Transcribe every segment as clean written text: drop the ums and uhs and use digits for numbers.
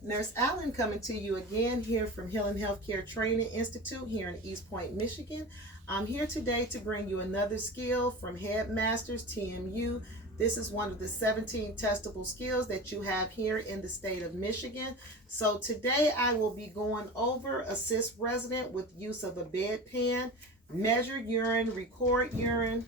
Nurse Allen coming to you again here from Healing Healthcare Training Institute here in East Point, Michigan. I'm here today to bring you another skill from Headmasters TMU. This is one of the 17 testable skills that you have here in the state of Michigan. So today I will be going over assist resident with use of a bedpan, measure and record urine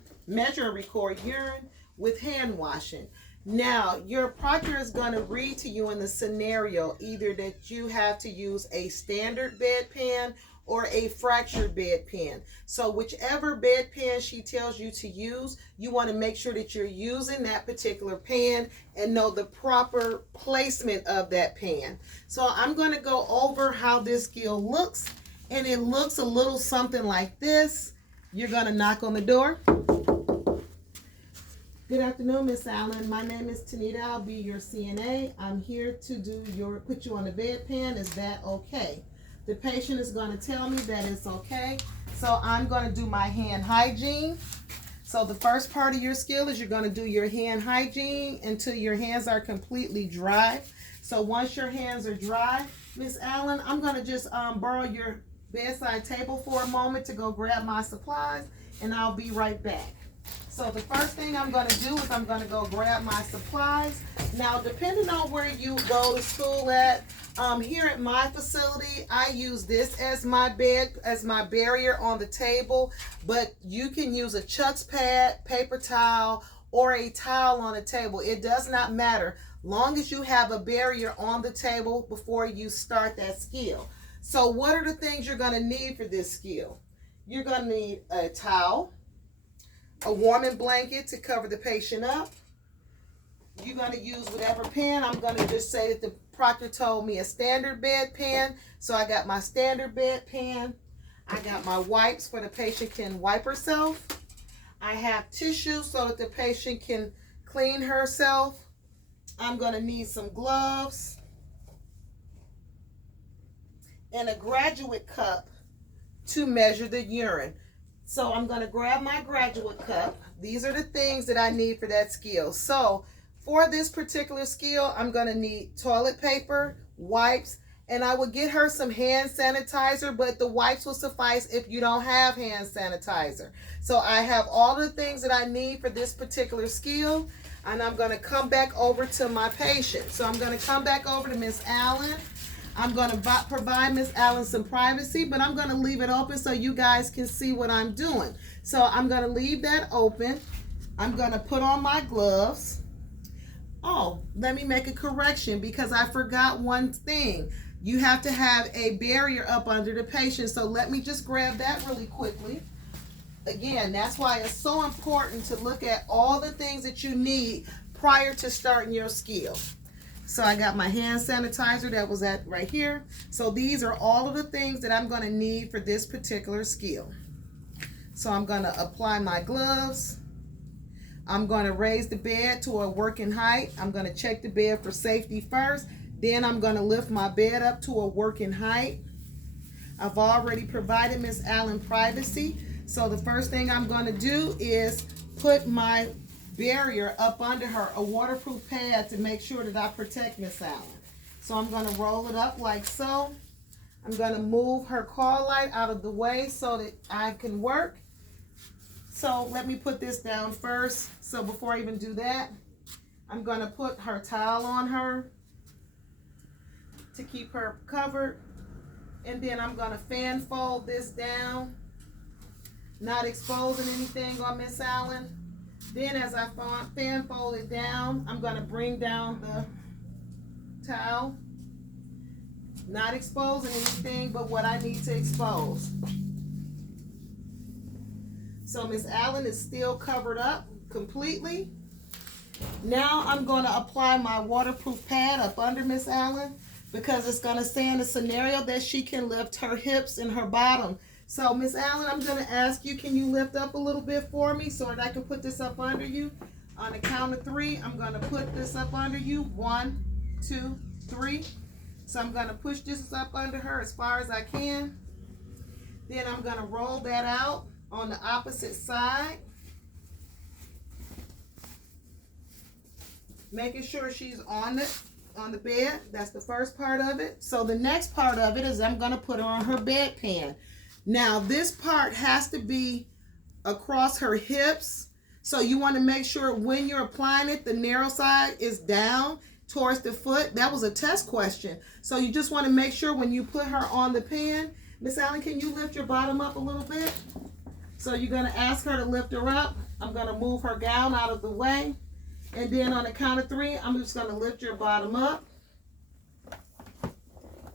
with hand washing. Now, your proctor is going to read to you in the scenario either that you have to use a standard bedpan or a fractured bedpan. So whichever bedpan she tells you to use, you want to make sure that you're using that particular pan and know the proper placement of that pan. So I'm going to go over how this skill looks, and it looks a little something like this. You're going to knock on the door. Good afternoon, Miss Allen. My name is Tanita. I'll be your CNA. I'm here to put you on the bedpan. Is that okay? The patient is going to tell me that it's okay. So I'm going to do my hand hygiene. So the first part of your skill is you're going to do your hand hygiene until your hands are completely dry. So once your hands are dry, Miss Allen, I'm going to just borrow your bedside table for a moment to go grab my supplies, and I'll be right back. So the first thing I'm going to do is I'm going to go grab my supplies. Now, depending on where you go to school at, here at my facility, I use this as my barrier on the table, but you can use a Chuck's pad, paper towel, or a towel on the table. It does not matter, long as you have a barrier on the table before you start that skill. So what are the things you're going to need for this skill? You're going to need a towel, a warming blanket to cover the patient up. You're going to use whatever pan. I'm going to just say that the proctor told me a standard bed pan, so I got my standard bed pan. I got my wipes for the patient can wipe herself. I have tissue so that the patient can clean herself. I'm going to need some gloves and a graduate cup to measure the urine. So I'm going to grab my graduate cup. These are the things that I need for that skill. So for this particular skill, I'm going to need toilet paper, wipes, and I would get her some hand sanitizer, but the wipes will suffice if you don't have hand sanitizer. So I have all the things that I need for this particular skill, and I'm going to come back over to my patient. So I'm going to come back over to Miss Allen. I'm going to provide Miss Allen some privacy, but I'm going to leave it open so you guys can see what I'm doing. So I'm going to leave that open. I'm going to put on my gloves. Oh, let me make a correction because I forgot one thing. You have to have a barrier up under the patient. So let me just grab that really quickly. Again, that's why it's so important to look at all the things that you need prior to starting your skill. So I got my hand sanitizer that was at right here. So these are all of the things that I'm going to need for this particular skill. So I'm going to apply my gloves. I'm going to raise the bed to a working height. I'm going to check the bed for safety first. Then I'm going to lift my bed up to a working height. I've already provided Miss Allen privacy. So the first thing I'm going to do is put my barrier up under her, a waterproof pad, to make sure that I protect Miss Allen. So I'm going to roll it up like so. I'm going to move her call light out of the way so that I can work. So let me put this down first. So before I even do that, I'm going to put her towel on her to keep her covered. And then I'm going to fan fold this down, not exposing anything on Miss Allen. Then as I fan fold it down, I'm going to bring down the towel, not exposing anything but what I need to expose. So Miss Allen is still covered up completely. Now I'm going to apply my waterproof pad up under Miss Allen because it's going to say in a scenario that she can lift her hips and her bottom. So Miss Allen, I'm going to ask you, can you lift up a little bit for me so that I can put this up under you? On the count of 3, I'm going to put this up under you. 1, 2, 3. So I'm going to push this up under her as far as I can. Then I'm going to roll that out on the opposite side, making sure she's on it on the bed. That's the first part of it. So the next part of it is I'm going to put her on her bedpan. Now this part has to be across her hips. So you want to make sure when you're applying it, the narrow side is down towards the foot. That was a test question. So you just want to make sure when you put her on the pan. Miss Allen, can you lift your bottom up a little bit? So you're going to ask her to lift her up. I'm going to move her gown out of the way. And then on the count of 3, I'm just going to lift your bottom up.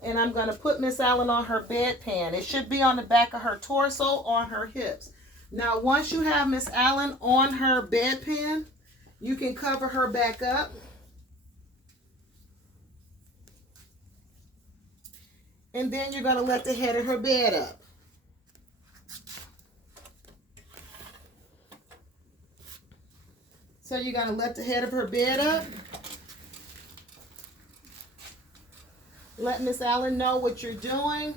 And I'm going to put Miss Allen on her bedpan. It should be on the back of her torso, on her hips. Now, once you have Miss Allen on her bedpan, you can cover her back up. And then you're going to let the head of her bed up. So you're going to let the head of her bed up. Let Miss Allen know what you're doing.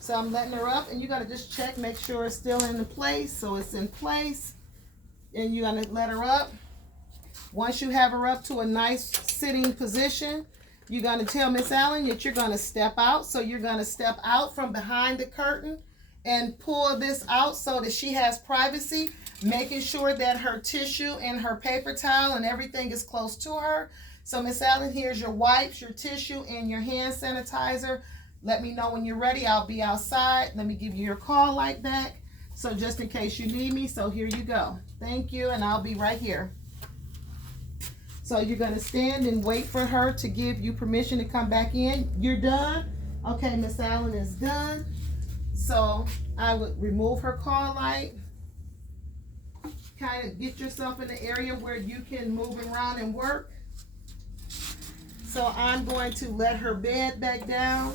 So I'm letting her up, and you're going to just check, make sure it's still in place. So it's in place. And you're going to let her up. Once you have her up to a nice sitting position, you're going to tell Miss Allen that you're going to step out. So you're going to step out from behind the curtain and pull this out so that she has privacy, making sure that her tissue and her paper towel and everything is close to her. So Miss Allen, here's your wipes, your tissue, and your hand sanitizer. Let me know when you're ready. I'll be outside. Let me give you your call light back. So just in case you need me. So here you go. Thank you, and I'll be right here. So you're going to stand and wait for her to give you permission to come back in. You're done? Okay, Miss Allen is done. So I would remove her call light. Kind of get yourself in the area where you can move around and work. So I'm going to let her bed back down.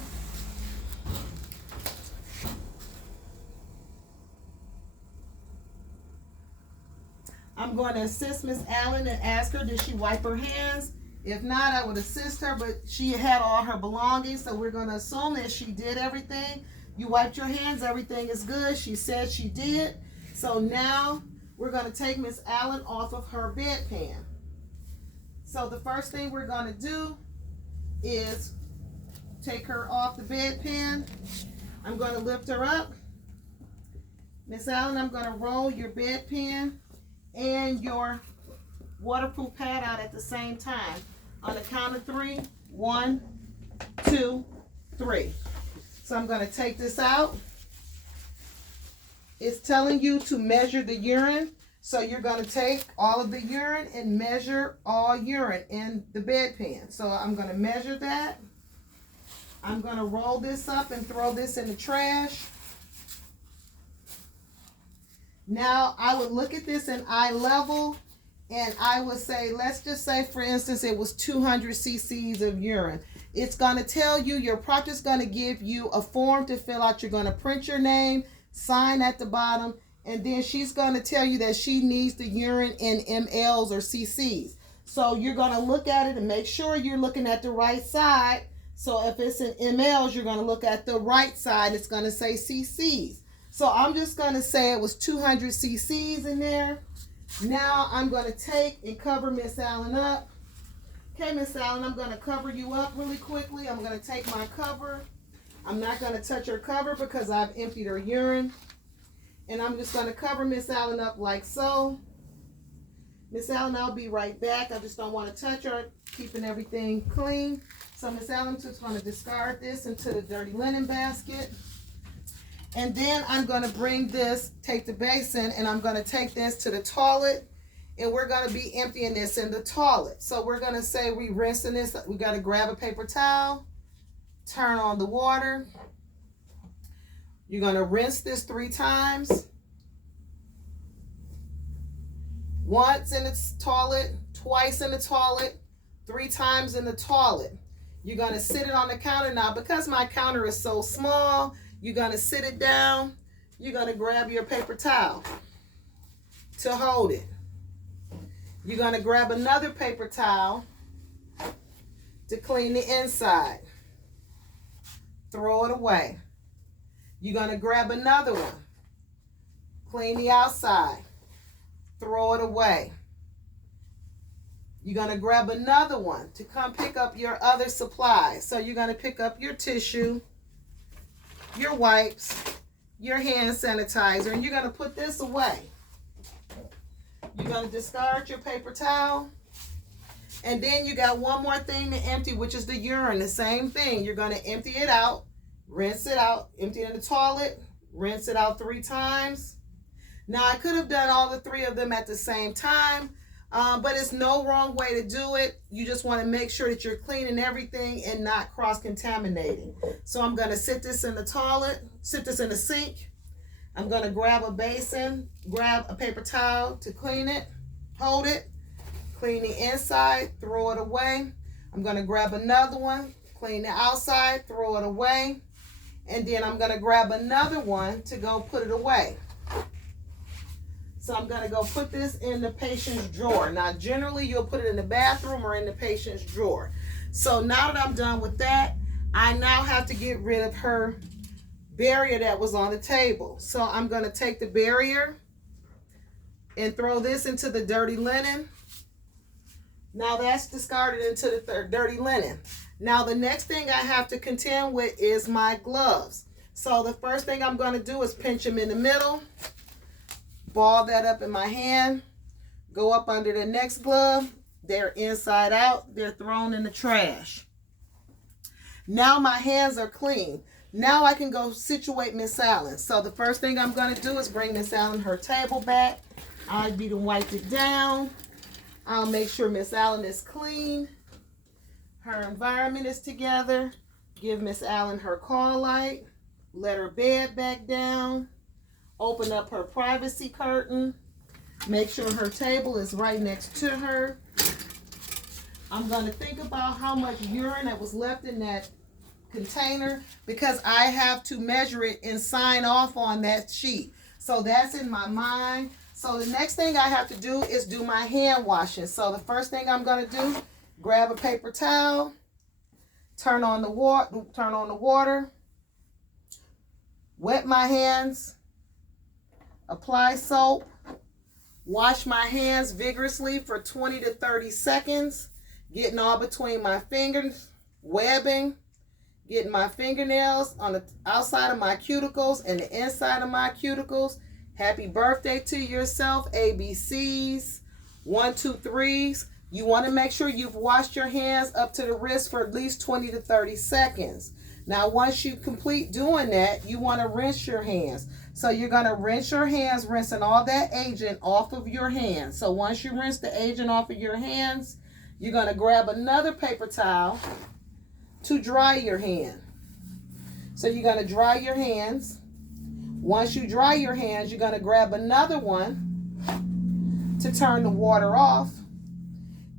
I'm going to assist Miss Allen and ask her, did she wipe her hands? If not, I would assist her, but she had all her belongings, so we're going to assume that she did everything. You wiped your hands, everything is good. She said she did. So now we're going to take Miss Allen off of her bedpan. So the first thing we're going to do is take her off the bedpan. I'm going to lift her up. Miss Allen, I'm going to roll your bedpan and your waterproof pad out at the same time. On the count of 3, 1, 2, 3. So I'm going to take this out. It's telling you to measure the urine. So you're going to take all of the urine and measure all urine in the bedpan. So I'm going to measure that. I'm going to roll this up and throw this in the trash. Now I would look at this in eye level, and I would say, let's just say, for instance, it was 200 cc's of urine. It's going to tell you, your proctor's going to give you a form to fill out. You're going to print your name, sign at the bottom, and then she's going to tell you that she needs the urine in mLs or cc's. So you're going to look at it and make sure you're looking at the right side. So if it's in mLs, you're going to look at the right side. It's going to say cc's. So I'm just going to say it was 200 cc's in there. Now I'm going to take and cover Miss Allen up. Okay, Miss Allen, I'm going to cover you up really quickly. I'm going to take my cover. I'm not going to touch her cover because I've emptied her urine. And I'm just going to cover Miss Allen up like so. Miss Allen, I'll be right back. I just don't want to touch her, keeping everything clean. So Miss Allen, I'm just going to discard this into the dirty linen basket. And then I'm going to bring this, take the basin, and I'm going to take this to the toilet. And we're going to be emptying this in the toilet. So we're going to say we rinsing this. We got to grab a paper towel, turn on the water. You're going to rinse this 3 times. Once in the toilet, twice in the toilet, 3 times in the toilet. You're going to sit it on the counter. Now, because my counter is so small, you're going to sit it down. You're going to grab your paper towel to hold it. You're going to grab another paper towel to clean the inside. Throw it away. You're going to grab another one. Clean the outside. Throw it away. You're going to grab another one to come pick up your other supplies. So you're going to pick up your tissue, your wipes, your hand sanitizer, and you're going to put this away. You're going to discard your paper towel. And then you got one more thing to empty, which is the urine. The same thing. You're going to empty it out, rinse it out, empty it in the toilet, rinse it out 3 times. Now, I could have done all the 3 of them at the same time, but it's no wrong way to do it. You just want to make sure that you're cleaning everything and not cross-contaminating. So I'm going to sit this in the toilet, sit this in the sink. I'm going to grab a basin, grab a paper towel to clean it, hold it, clean the inside, throw it away. I'm going to grab another one, clean the outside, throw it away. And then I'm going to grab another one to go put it away. So I'm going to go put this in the patient's drawer. Now, generally, you'll put it in the bathroom or in the patient's drawer. So now that I'm done with that, I now have to get rid of her barrier that was on the table. So I'm going to take the barrier and throw this into the dirty linen. Now that's discarded into the dirty linen. Now the next thing I have to contend with is my gloves. So the first thing I'm going to do is pinch them in the middle, ball that up in my hand, go up under the next glove. They're inside out. They're thrown in the trash. Now my hands are clean. Now I can go situate Miss Allen. So the first thing I'm going to do is bring Miss Allen her table back. I'll be to wipe it down. I'll make sure Miss Allen is clean. Her environment is together. Give Miss Allen her call light. Let her bed back down. Open up her privacy curtain. Make sure her table is right next to her. I'm going to think about how much urine that was left in that container because I have to measure it and sign off on that sheet. So that's in my mind. So the next thing I have to do is do my hand washing. So the first thing I'm going to do, grab a paper towel, turn on the water, wet my hands, apply soap, wash my hands vigorously for 20 to 30 seconds, getting all between my fingers, webbing, getting my fingernails on the outside of my cuticles and the inside of my cuticles. Happy birthday to yourself, ABCs, 1, 2, 3s. You want to make sure you've washed your hands up to the wrist for at least 20 to 30 seconds. Now, once you complete doing that, you want to rinse your hands. So you're going to rinse your hands, rinsing all that agent off of your hands. So once you rinse the agent off of your hands, you're going to grab another paper towel to dry your hand. So you're going to dry your hands. Once you dry your hands, you're going to grab another one to turn the water off.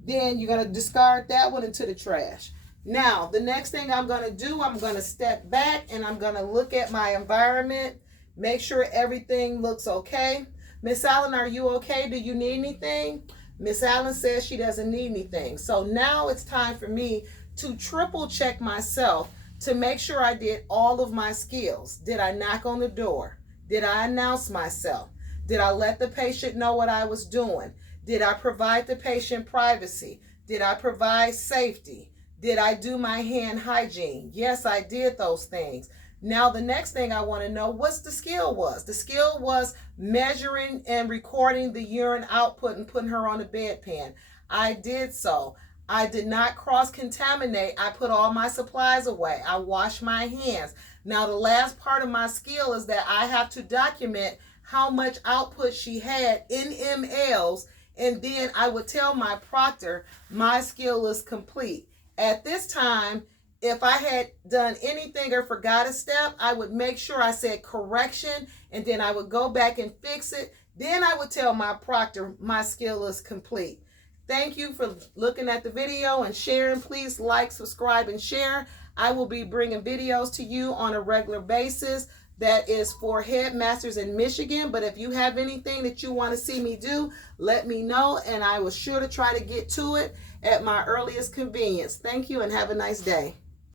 Then you're going to discard that one into the trash. Now, the next thing I'm going to do, I'm going to step back and I'm going to look at my environment, make sure everything looks okay. Miss Allen, are you okay? Do you need anything? Miss Allen says she doesn't need anything. So now it's time for me to triple check myself to make sure I did all of my skills. Did I knock on the door? Did I announce myself? Did I let the patient know what I was doing? Did I provide the patient privacy? Did I provide safety? Did I do my hand hygiene? Yes, I did those things. Now the next thing I want to know, what's the skill was? The skill was measuring and recording the urine output and putting her on the bedpan. I did so. I did not cross-contaminate. I put all my supplies away. I washed my hands. Now, the last part of my skill is that I have to document how much output she had in mLs, and then I would tell my proctor my skill is complete. At this time, if I had done anything or forgot a step, I would make sure I said correction, and then I would go back and fix it. Then I would tell my proctor my skill is complete. Thank you for looking at the video and sharing. Please like, subscribe, and share. I will be bringing videos to you on a regular basis. That is for Headmasters in Michigan. But if you have anything that you want to see me do, let me know, and I will sure to try to get to it at my earliest convenience. Thank you and have a nice day.